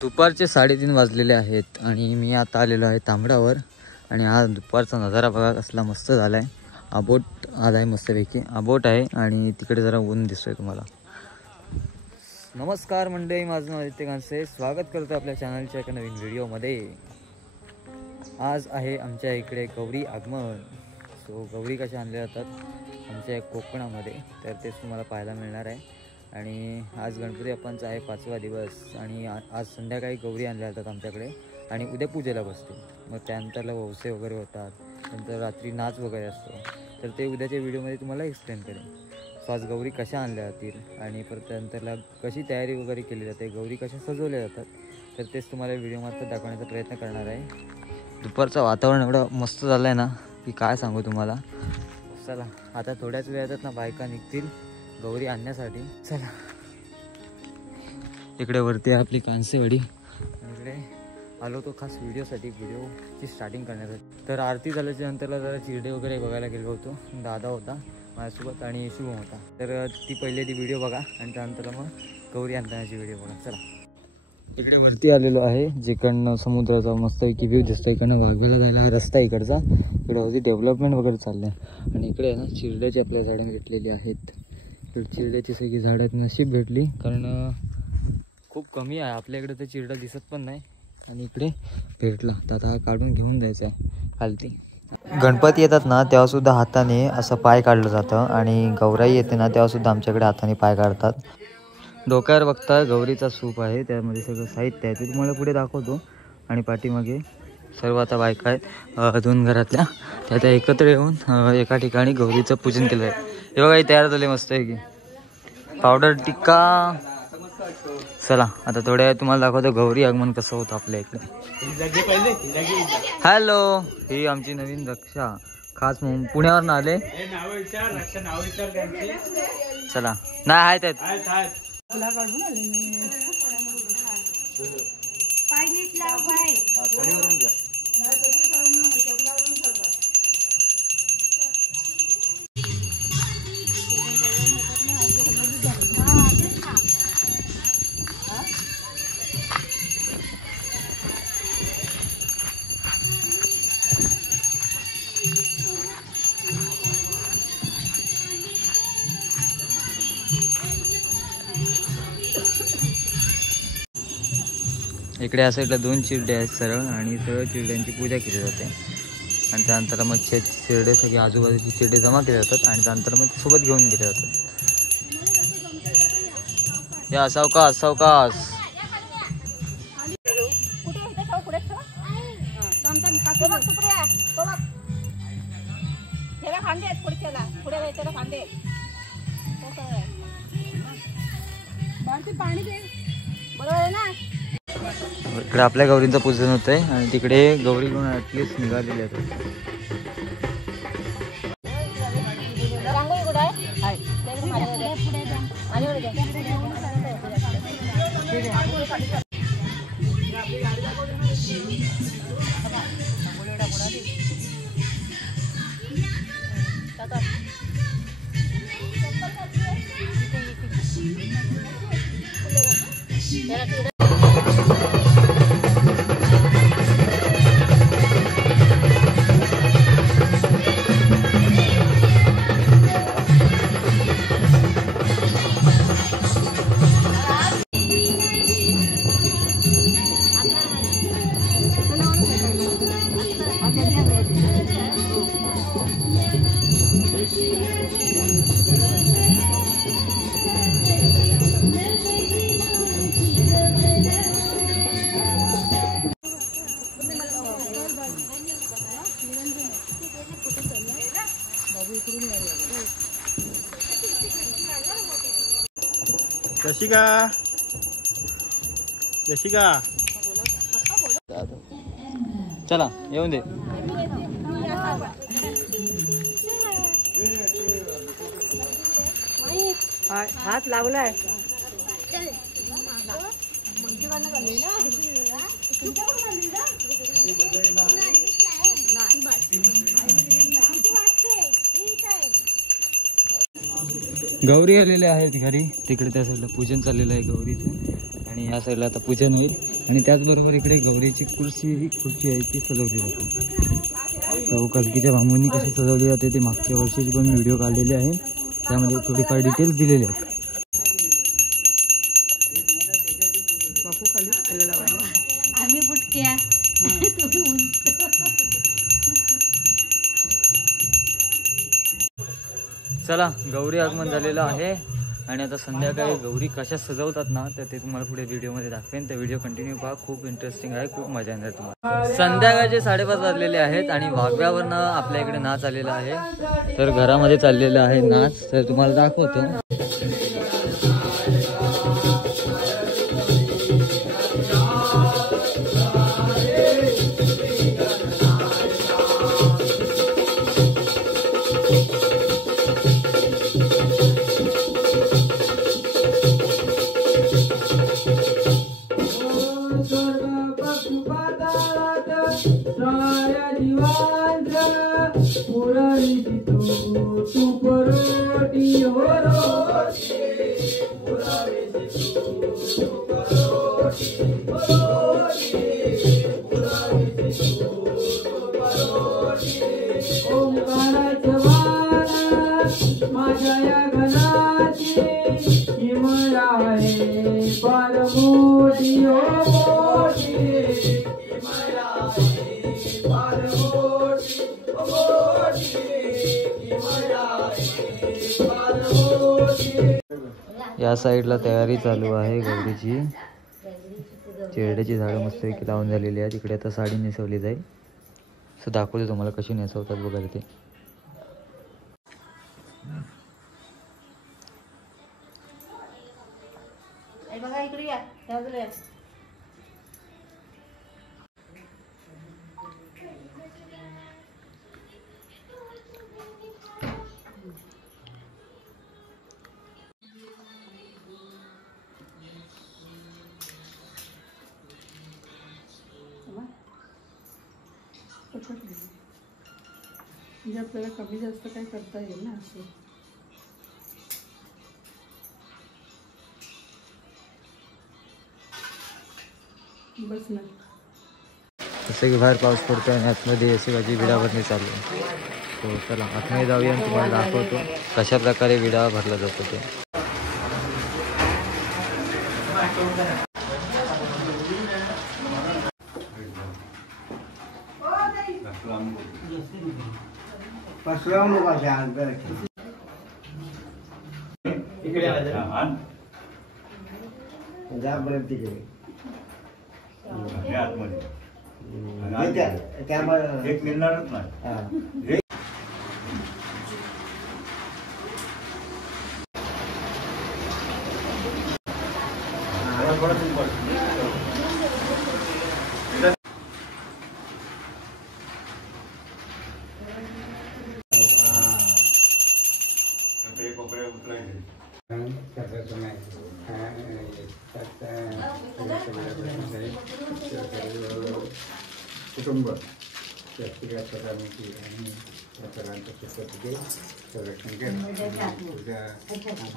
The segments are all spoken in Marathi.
दुपारचे 3:30 वाजलेले आहेत आणि मी आता आलेलो आहे तांबडावर आणि हा दुपारचा नजारा बघा कसला मस्त झालाय। आबोट आलाय मस्तपैकी आबोट आहे आणि तिकडे जरा ऊन दिसतोय तुम्हाला। नमस्कार मंडळी, माझं नाव आदित्य कांसे, स्वागत करतो आपल्या चॅनलच्या एका नवीन व्हिडिओमध्ये। आज आहे आमच्या इकडे गौरी आगमन। सो गौरी कशा आणल्या जातात आमच्या कोकणामध्ये तर तेच तुम्हाला पाहायला मिळणार आहे। आणि आज गणपती बाप्पांचा आहे 5वा दिवस आणि आज संध्याकाळी गौरी आणल्या जातात आमच्याकडे आणि उद्या पूजेला बसते। मग त्यानंतरला वौसे वगैरे होतात, नंतर रात्री नाच वगैरे असतो, तर ते उद्याच्या व्हिडिओमध्ये तुम्हाला एक्सप्लेन करेन। सो आज गौरी कशा आणल्या जातील आणि परत त्यानंतरला कशी तयारी वगैरे केली जाते, गौरी कशा सजवल्या जातात, तर तेच तुम्हाला व्हिडिओमार्फत दाखवण्याचा प्रयत्न करणार आहे। दुपारचं वातावरण एवढं मस्त झालं आहे ना की काय सांगू तुम्हाला। चला आता थोड्याच वेळात ना बायका निघतील गौरी आणण्यासाठी। चला इकडे वरती आहे आपली कांसेवाडी आणि इकडे आलो तो खास व्हिडिओची स्टार्टिंग करण्यासाठी। तर आरती झाल्याच्या नंतरला जरा चिरडे वगैरे बघायला गेलो होतो, दादा होता माझ्यासोबत आणि शुभम होता, तर ती व्हिडिओ बघा आणि त्यानंतर मग गौरी आणतानाची व्हिडिओ बघा। चला इकडे वरती आलेलो आहे, जिकडनं समुद्राचा मस्तपैकी व्ह्यू दिसतो। इकडनं वाघवेला जायला रस्ता इकडचा, इकडे होती डेव्हलपमेंट वगैरे चाललंय आणि इकडे ना चिरड्याची आपल्या झाडं भेटलेली आहेत। चिरड्याची सगळी झाडं नशीब भेटली, कारण खूप कमी आहे आपल्याकडे, तर चिरडा दिसत पण नाही आणि इकडे भेटला, तर आता काढून घेऊन जायचं आहे खालती। गणपती येतात ना तेव्हा सुद्धा हाताने असं पाय काढलं जातं आणि गौराई येते ना तेव्हा सुद्धा आमच्याकडे हाताने पाय काढतात। डोक्यावर बघता गौरीचा सूप आहे, त्यामध्ये सगळं साहित्य आहे ते तुम्हाला पुढे दाखवतो। आणि पाठीमागे सर्व आता बायका आहेत 2 घरातल्या, त्या एकत्र येऊन एका ठिकाणी गौरीचं पूजन केलं आहे। हे बघा तयार झाले मस्त आहे की पावडर टिक्का। चला आता थोड्या वेळ तुम्हाला दाखवतो गौरी आगमन कसं होतं आपल्या इकडे। हॅलो, ही आमची नवीन रक्षा, खास पुण्यावरून आले। चला नाही आहेत इकडे या साईडला 2 चिरडे आहेत सरळ, आणि सरळ चिरड्यांची पूजा केली जाते आणि त्यानंतर मग चिरडे सगळे आजूबाजूचे चिरडे जमा केले जातात आणि त्यानंतर मग सोबत घेऊन गेले जातात। या सावकाश सावकाश। इकडे आपल्या गौरींचं पूजन होत आहे आणि तिकडे गौरी घेऊन ॲटलिस्ट निघालेले आहेत। यशिका चला येऊन दे। हात लावलाय गौरी आलेले आहेत घरी, तिकडे त्या साईडला पूजन चाललेलं आहे गौरीचं आणि या साईडला आता पूजन होईल आणि त्याचबरोबर इकडे गौरीची खुर्ची आहे ती सजवली जाते. तर कलकीच्या बांबूंनी कशी सजवली जाते ते मागच्या वर्षीची पण व्हिडिओ काढलेले आहे, त्यामध्ये थोडीफार डिटेल्स दिलेले आहेत. आम्ही बुटक्या चला, गौरी आगमन झालेलं आहे आणि आता संध्याकाळी गौरी कशा सजवतात ना तर ते तुम्हाला पुढे व्हिडिओमध्ये दाखवेन. तर व्हिडिओ कंटिन्यू पहा, खूप इंटरेस्टिंग आहे, खूप मजा येणार तुम्हाला. संध्याकाळचे 5:30 वाजलेले आहेत आणि वाघव्यावरनं आपल्या इकडे नाच आलेला आहे. तर घरामध्ये चाललेला आहे नाच, तर तुम्हाला दाखवतो. या साईडला तयारी चालू आहे गौरीची. चेरड्याची झाडं मस्तपैकी लावून झालेली आहेत. इकडे आता साडी नेसवली जाईल. असं दाखवते तुम्हाला कशी नेसवतात बघा ते. बघा इकडे या, बाजूला या. म्हणजे आपल्याला कमी जास्त काय करता येईल ना असं. बस ना. जसं की बाहेर पाऊस पडतोय आणि आतमध्ये एसीबाची विडा भरणी चालू आहे. तो चला आतमध्ये जाऊया आणि तुम्हाला दाखवतो कशा प्रकारे विडा भरला जातो ते. कुटुंब व्यक्तिगत प्रकारची आणि प्रकारांचं सुखते संरक्षण करणं तुझ्या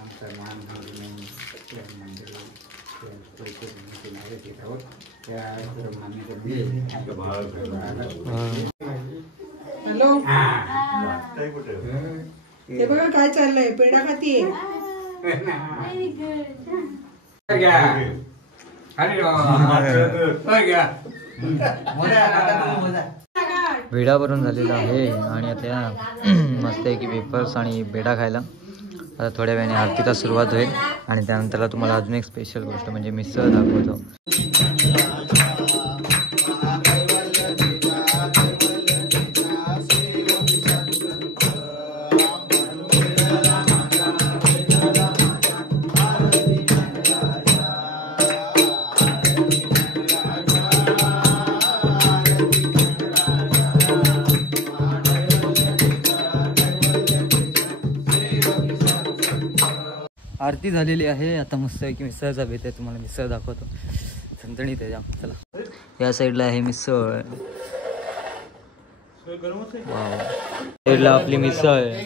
आमचा मान म्हणून मंदिर आहोत त्या मान्यता दिली. हॅलो, हे बघा काय चाललंय. पेढा खातीये. विडा भरून झालेला आहे आणि आता मस्त आहे की वेफर्स आणि पेढा खायला. आता थोड्या वेळाने आरतीला सुरुवात होईल आणि त्यानंतरला तुम्हाला अजून एक स्पेशल गोष्ट म्हणजे मिसळ दाखवतो. आरती झालेली आहे. आता मस्त आहे की मिसळचा बेत आहे, तुम्हाला मिसळ दाखवतो. झणझणीत आहे जाम. चला, या साईडला आहे मिसळ. साईडला आपली मिसळ आहे.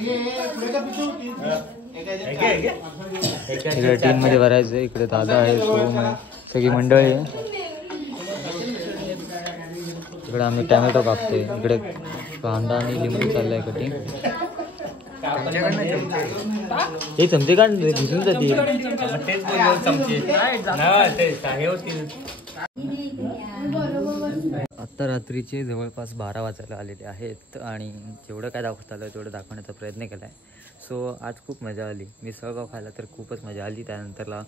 इकडे टीम मध्ये भरायचं. इकडे दादा आहे, सोम आहे, सगळी मंडळी आहे. इकडे आम्ही टॅमॅटो कापतोय, इकडे कांदा आणि लिंबू चाललाय कटिंग. हे चमचे काढ भिजून जाते. आत्ता रात्रीचे जवळपास 12 वाजायला आलेले आहेत आणि जेवढं काय दाखवता आलं तेवढं दाखवण्याचा प्रयत्न केला आहे. सो आज खूप मजा आली. मिसळपाव खायला तर खूपच मजा आली. त्यानंतरला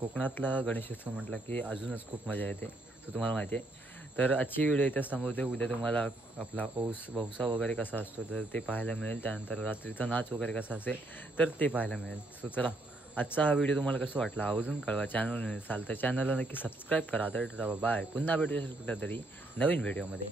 कोकणातला गणेशोत्सव म्हटला की अजूनच खूप मजा येते. सो तुम्हाला माहिती आहे. तर आजची व्हिडिओ इथेच थांबवते. उद्या तुम्हाला आपला वौसा वगैरे कसा असतो तर ते पाहायला मिळेल. त्यानंतर रात्रीचा नाच वगैरे कसा असेल तर ते पाहायला मिळेल. सो चला, आजचा हा व्हिडिओ तुम्हाला कसं वाटला आवर्जून कळवा. चॅनलवर असाल तर चॅनलला नक्की सबस्क्राईब करा. तर बाय, पुन्हा भेटूया कुठेतरी नवीन व्हिडिओमध्ये.